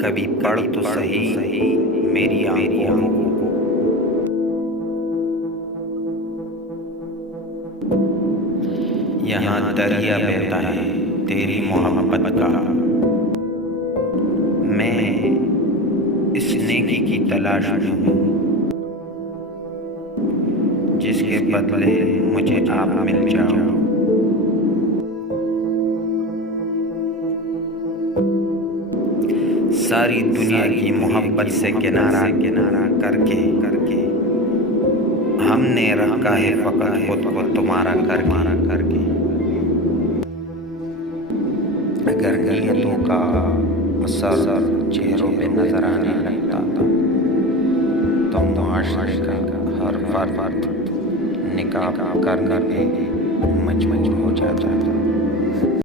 کبھی پڑھ تو صحیح میری آنکھوں کو۔ یہاں دریا بہتا ہے تیری محبت کا، میں اس نیکی کی تلاش میں ہوں جس کے بدلے مجھے آپ مل جاؤ۔ ساری دنیا کی محبت سے کنارہ کر کے ہم نے رکھا ہے فقط خود کو تمہارا کر کے۔ اگر نیتوں کا اثر چہروں پہ نظر آنے لگتا تو معاشرے کا ہر فرد نکاح کرنے پہ مجبور ہو جاتا۔